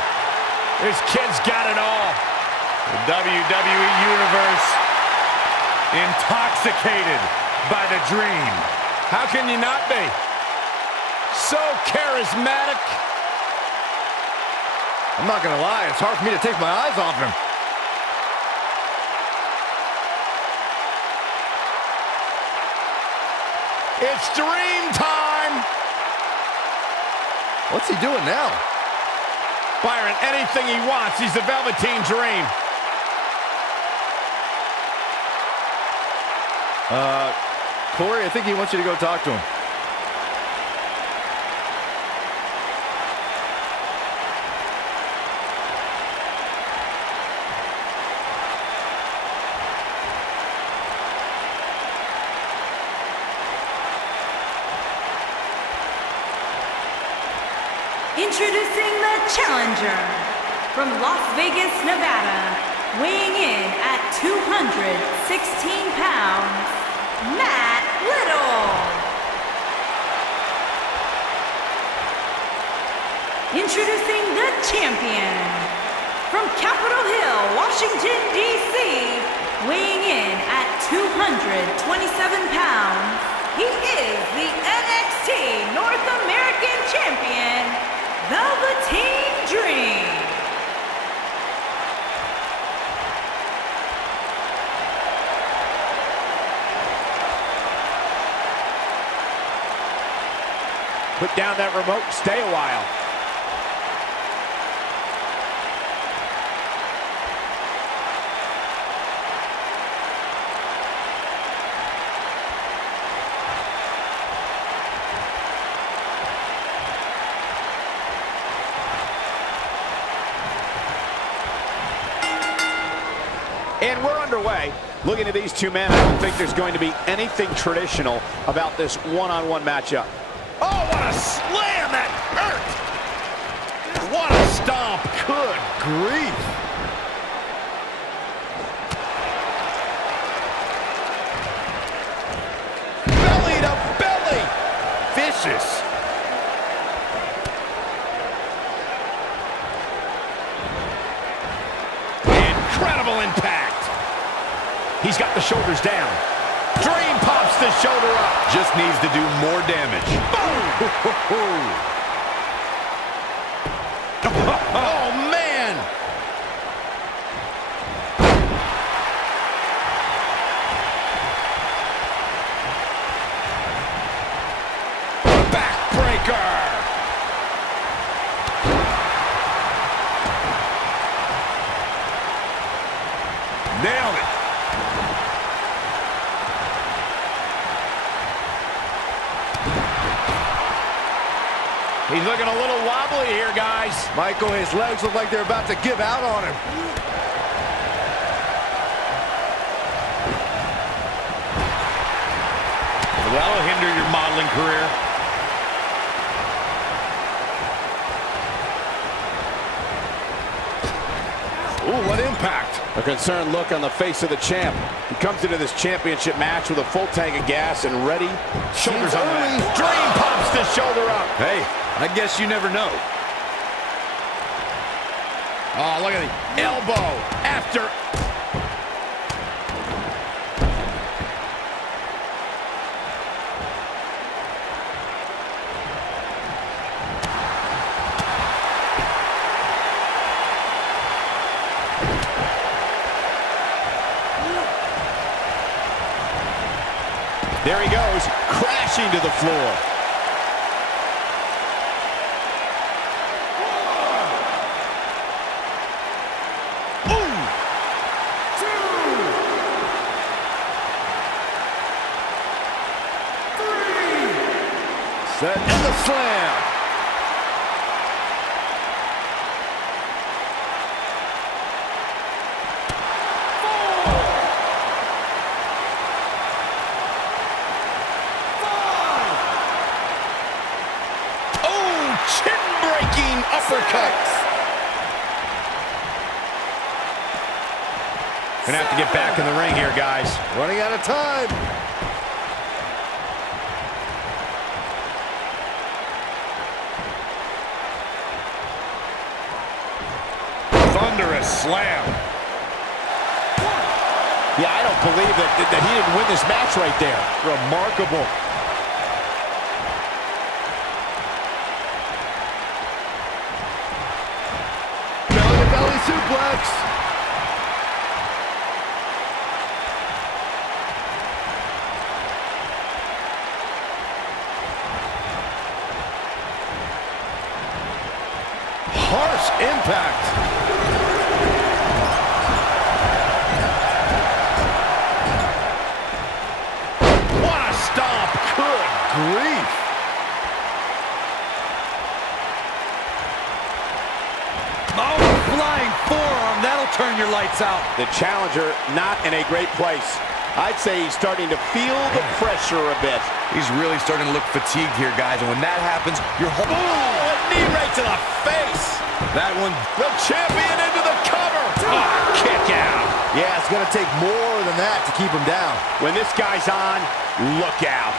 This kid's got it all. The WWE Universe intoxicated by the Dream. How can you not be? So charismatic. I'm not gonna lie, it's hard for me to take my eyes off him. It's Dream time! What's he doing now? Byron, anything he wants, he's the Velveteen Dream. Corey, I think he wants you to go talk to him. Introducing the challenger from Las Vegas, Nevada, weighing in at 216 pounds, Matt Little. Introducing the champion from Capitol Hill, Washington, D.C., weighing in at 227 pounds, he is the NXT North American Champion, Velveteen Dream. Put down that remote, stay a while. And we're underway. Looking at these two men, I don't think there's going to be anything traditional about this one-on-one matchup. Oh, what a slam! That hurt! What a stomp! Good grief. Belly to belly! Vicious. Incredible impact! He's got the shoulders down. Dream pops the shoulder up. Just needs to do more damage. Boom! Oh, man! He's looking a little wobbly here, guys. Michael, his legs look like they're about to give out on him. That'll hinder your modeling career. Ooh, what impact. A concerned look on the face of the champ. He comes into this championship match with a full tank of gas and ready. Shoulders on that. Dream pops the shoulder up. Hey, I guess you never know. Oh, look at the elbow after. There he goes, crashing to the floor. Ooh. 2, 3. Set and the slam. Chin-breaking uppercuts. Gonna have to get back in the ring here, guys. Running out of time. Thunderous slam. Yeah, I don't believe that he didn't win this match right there. Remarkable. Belly suplex. Harsh impact. What a stomp. Good grief. Oh, flying forearm. That'll turn your lights out. The challenger not in a great place. I'd say he's starting to feel the pressure a bit. He's really starting to look fatigued here, guys, and when that happens, your whole... Oh, a knee right to the face. That one... The champion into the cover. Oh, kick out. Yeah, it's going to take more than that to keep him down. When this guy's on, look out.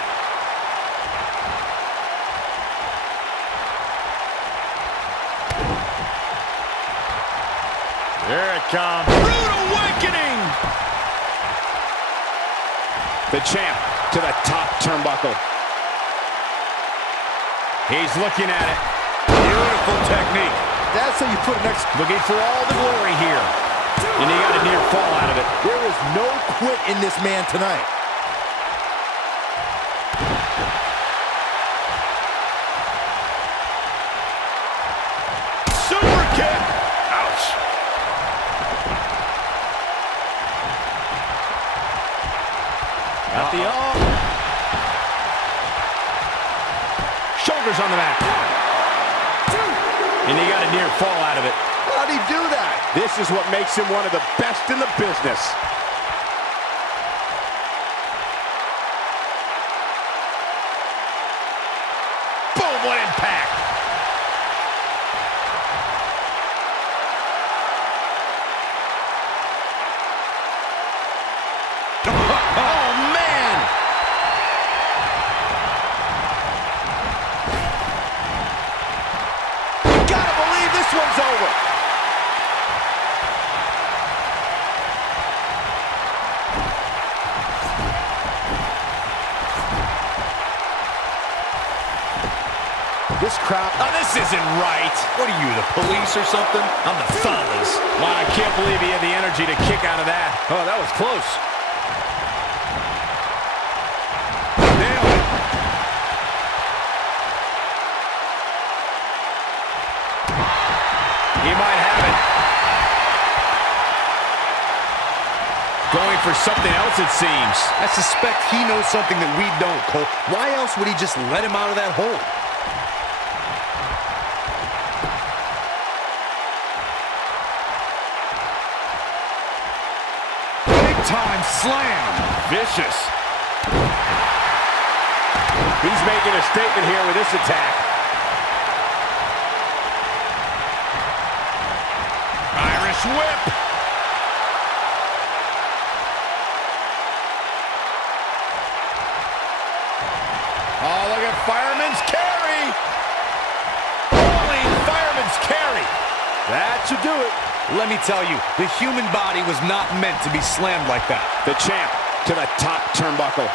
Here it comes. Rude awakening. The champ to the top turnbuckle. He's looking at it. Beautiful technique. That's how you put an Looking for all the glory here. And he got a near fall out of it. There is no quit in this man tonight. Super kick. Ouch. At the arm. Shoulders on the mat. And he got a near fall out of it. How'd he do that? This is what makes him one of the best in the business. Boom, what impact. Oh, man. You gotta believe this one's over. This crowd... Oh, this isn't right. What are you, the police or something? I'm the fellas. Wow, I can't believe he had the energy to kick out of that. Oh, that was close. Nailed it. He might have it. Going for something else, it seems. I suspect he knows something that we don't, Cole. Why else would he just let him out of that hole? Big-time slam. Vicious. He's making a statement here with this attack. Irish whip. Oh, look at fireman's carry. Rolling fireman's carry. That should do it. Let me tell you, the human body was not meant to be slammed like that. The champ to the top turnbuckle.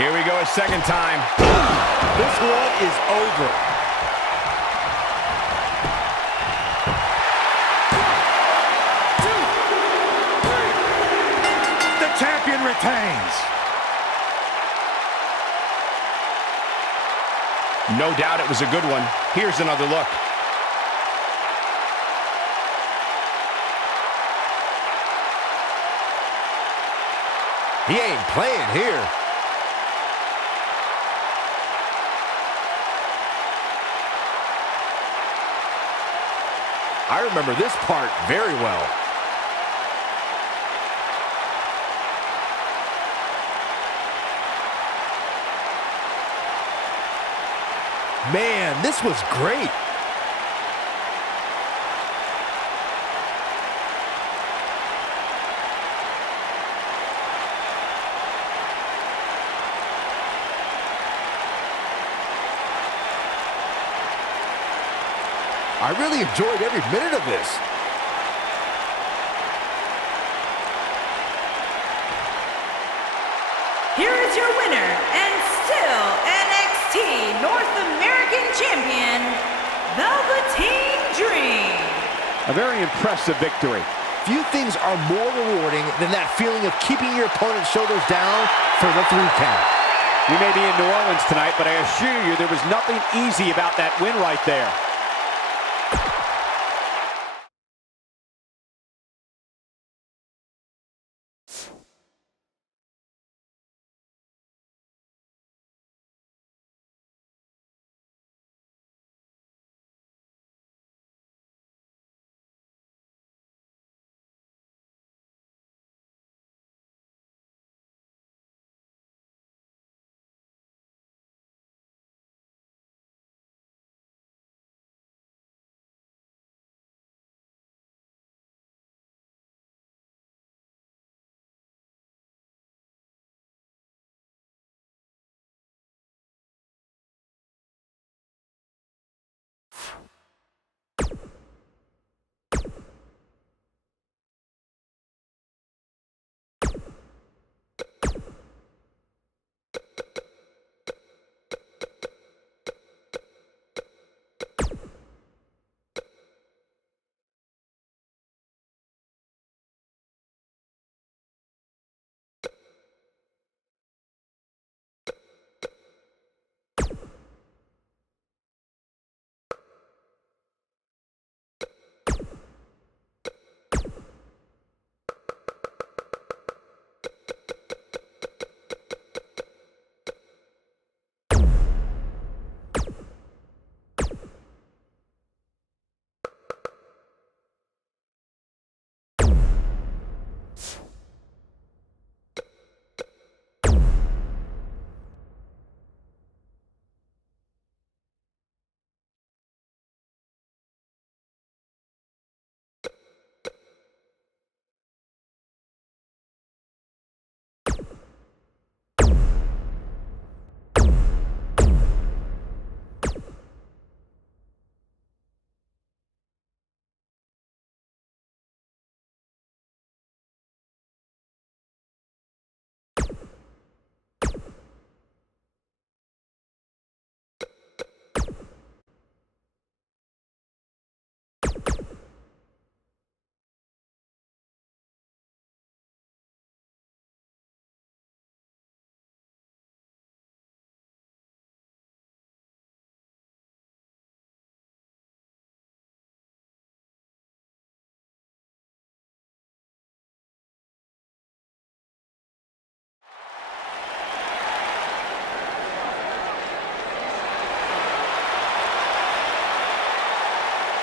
Here we go a second time. This one is over. The champion retains. No doubt it was a good one. Here's another look. He ain't playing here. I remember this part very well. Man, this was great. I really enjoyed every minute of this. Here is your winner and still NXT North American Champion, Velveteen Dream. A very impressive victory. Few things are more rewarding than that feeling of keeping your opponent's shoulders down for the 3 count. We may be in New Orleans tonight, but I assure you there was nothing easy about that win right there.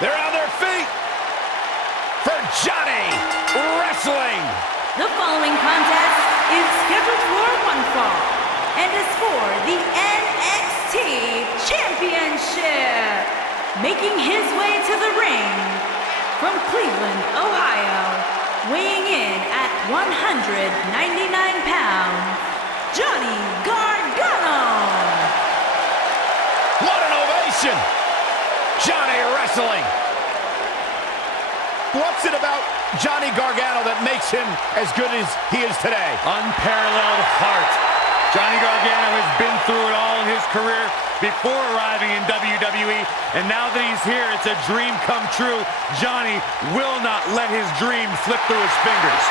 They're on their feet for Johnny Wrestling. The following contest is scheduled for one fall and is for the NXT Championship. Making his way to the ring from Cleveland, Ohio, weighing in at 199 pounds, Johnny Gargano. What an ovation! Johnny wrestling. What's it about Johnny Gargano that makes him as good as he is today? Unparalleled heart. Johnny Gargano has been through it all in his career before arriving in WWE, and now that he's here, it's a dream come true. Johnny will not let his dream slip through his fingers.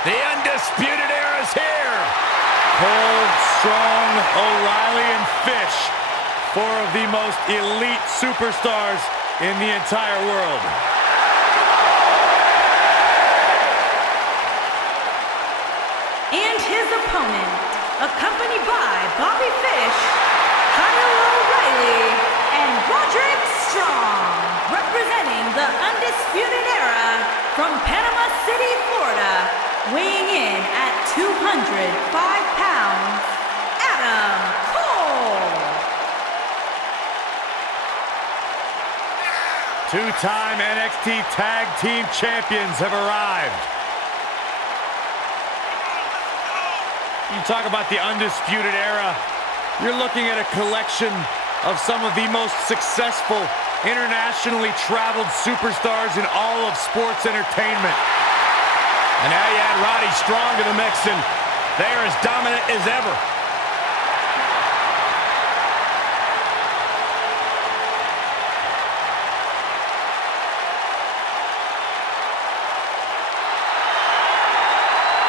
The Undisputed Era is here. Cold, strong, O'Reilly, and Fish. Four of the most elite superstars in the entire world. And his opponent, accompanied by Bobby Fish, Kyle O'Reilly, and Roderick Strong, representing the Undisputed Era from Panama City, Florida, weighing in at 205 pounds, Adam Cole. Two-time NXT Tag Team Champions have arrived. You talk about the Undisputed Era, you're looking at a collection of some of the most successful, internationally traveled superstars in all of sports entertainment. And now you add Roddy Strong to the mix, and they are as dominant as ever.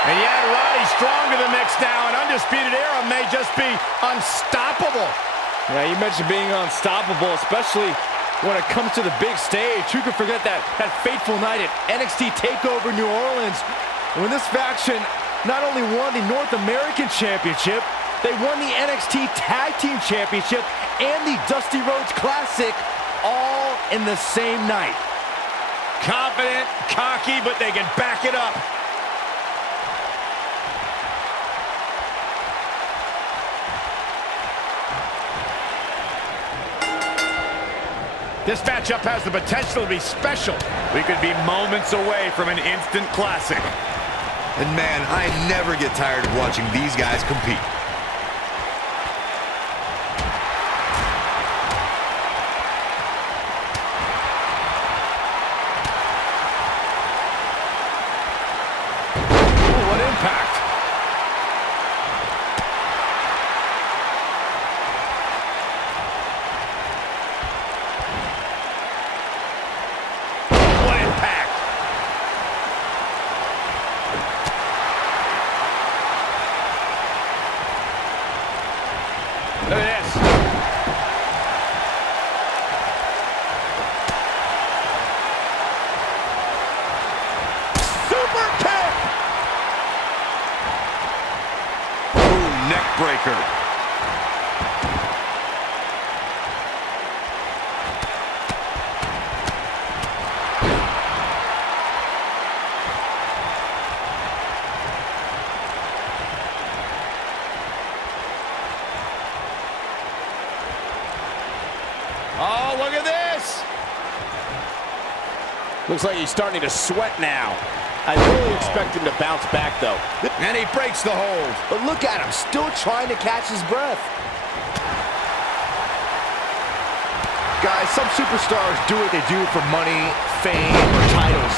And you add Roddy Strong to the mix now, and Undisputed Era may just be unstoppable. Yeah, you mentioned being unstoppable, especially when it comes to the big stage. Who could forget that fateful night at NXT TAKEOVER New Orleans, when this faction not only won the North American Championship, they won the NXT Tag Team Championship and the Dusty Rhodes Classic, all in the same night. Confident, cocky, but they can back it up. This matchup has the potential to be special. We could be moments away from an instant classic. And man, I never get tired of watching these guys compete. Ooh, what impact. Look at this. Super kick. Ooh, neck breaker. Oh, look at this! Looks like he's starting to sweat now. I really expect him to bounce back, though. And he breaks the hold. But look at him, still trying to catch his breath. Guys, some superstars do what they do for money, fame, or titles.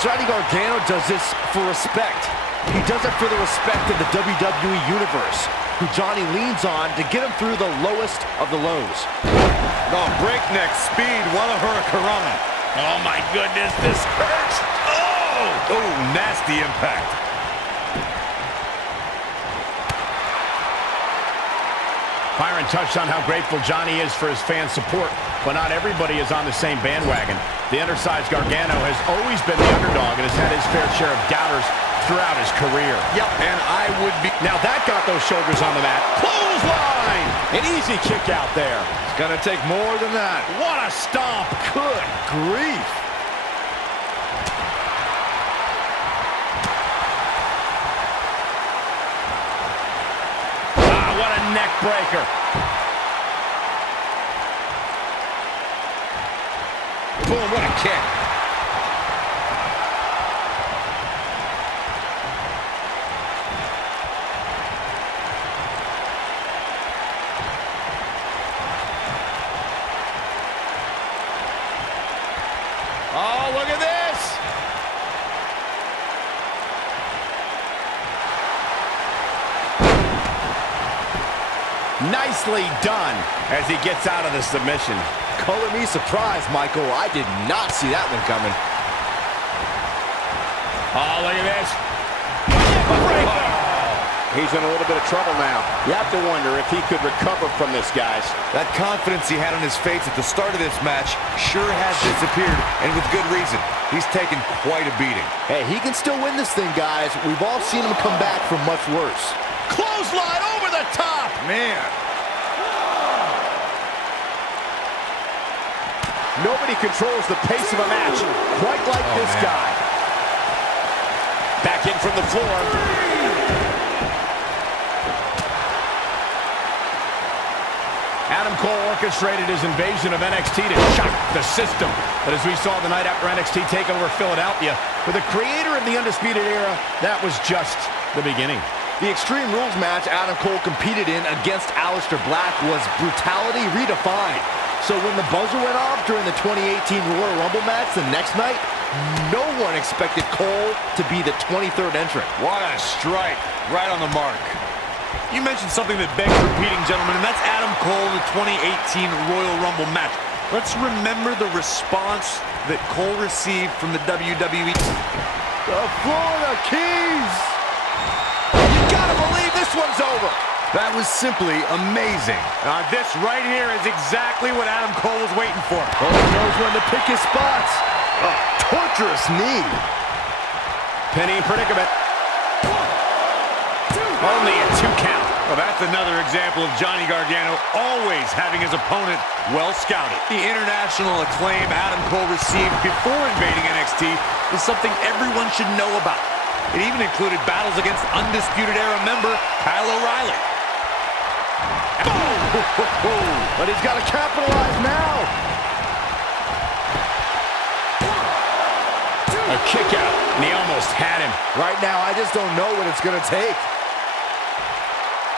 Johnny Gargano does this for respect. He does it for the respect of the WWE Universe, who Johnny leans on to get him through the lowest of the lows. Oh, breakneck speed, what a hurricanrana. Oh, my goodness, this hurts. Oh! Oh, nasty impact. Byron touched on how grateful Johnny is for his fans' support, but not everybody is on the same bandwagon. The undersized Gargano has always been the underdog and has had his fair share of doubters throughout his career. Yep, and I would be... Now that got those shoulders on the mat. Clothesline! An easy kick out there. It's gonna take more than that. What a stomp. Good grief. What a neck breaker. Boom, what a kick. Oh, look at this. Nicely done as he gets out of the submission. Color me surprised, Michael. I did not see that one coming. Oh, look at this. He's in a little bit of trouble now. You have to wonder if he could recover from this, guys. That confidence he had on his face at the start of this match sure has disappeared, and with good reason. He's taken quite a beating. Hey, he can still win this thing, guys. We've all seen him come back from much worse. Clothesline over the top. Man. Nobody controls the pace of a match quite like this guy. Back in from the floor. Adam Cole orchestrated his invasion of NXT to shock the system. But as we saw the night after NXT TAKEOVER Philadelphia, for the creator of the Undisputed Era, that was just the beginning. The Extreme Rules match Adam Cole competed in against Aleister Black was brutality redefined. So when the buzzer went off during the 2018 Royal Rumble match the next night, no one expected Cole to be the 23rd entrant. What a strike. Right on the mark. You mentioned something that begs repeating, gentlemen, and that's Adam Cole in the 2018 Royal Rumble match. Let's remember the response that Cole received from the WWE. The Florida Keys! You gotta believe this one's over. That was simply amazing. This right here is exactly what Adam Cole was waiting for. Oh, he knows when to pick his spots. A torturous knee. Penny predicament. Only a 2 count. Well, that's another example of Johnny Gargano always having his opponent well scouted. The international acclaim Adam Cole received before invading NXT is something everyone should know about. It even included battles against Undisputed Era member Kyle O'Reilly. But he's got to capitalize now. A kick out, and he almost had him. Right now, I just don't know what it's going to take.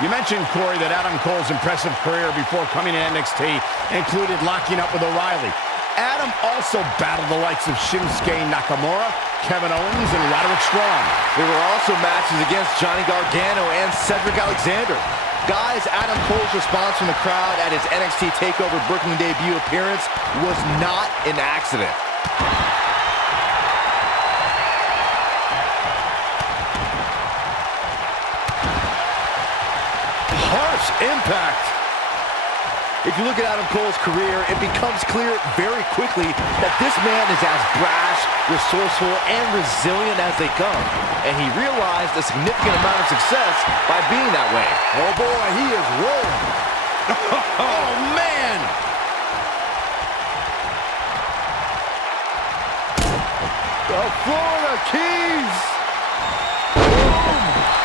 You mentioned, Corey, that Adam Cole's impressive career before coming to NXT included locking up with O'Reilly. Adam also battled the likes of Shinsuke Nakamura, Kevin Owens, and Roderick Strong. There were also matches against Johnny Gargano and Cedric Alexander. Guys, Adam Cole's response from the crowd at his NXT TakeOver Brooklyn debut appearance was not an accident. Harsh impact. If you look at Adam Cole's career, it becomes clear very quickly that this man is as brash, resourceful, and resilient as they come. And he realized a significant amount of success by being that way. Oh boy, he is rolling. Oh, man! The Florida Keys! Boom!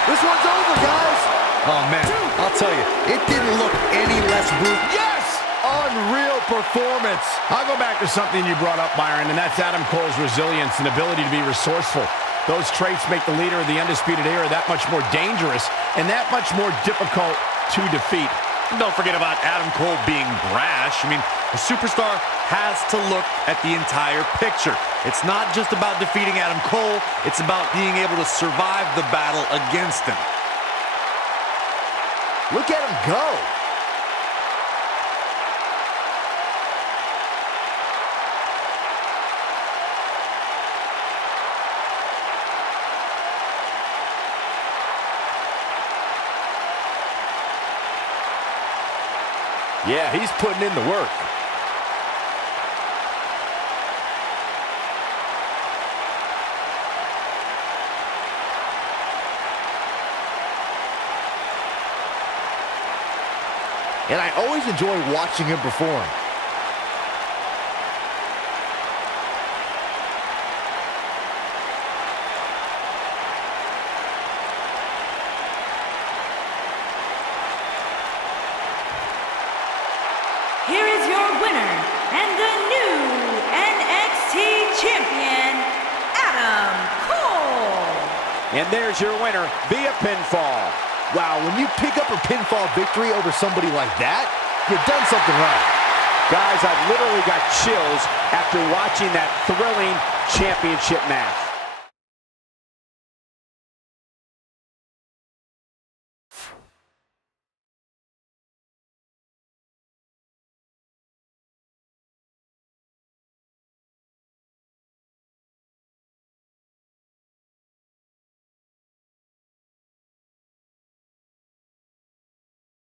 This one's over, guys! Oh, man, I'll tell you, it didn't look any less brutal. Yes! Unreal performance. I'll go back to something you brought up, Byron, and that's Adam Cole's resilience and ability to be resourceful. Those traits make the leader of the Undisputed Era that much more dangerous and that much more difficult to defeat. Don't forget about Adam Cole being brash. I mean, a superstar has to look at the entire picture. It's not just about defeating Adam Cole, it's about being able to survive the battle against him. Look at him go. Yeah, he's putting in the work. and I always enjoy watching him perform. Here is your winner and the new NXT champion, Adam Cole. And there's your winner via pinfall. Wow, when you pick up a pinfall victory over somebody like that, you've done something right. Guys, I've literally got chills after watching that thrilling championship match.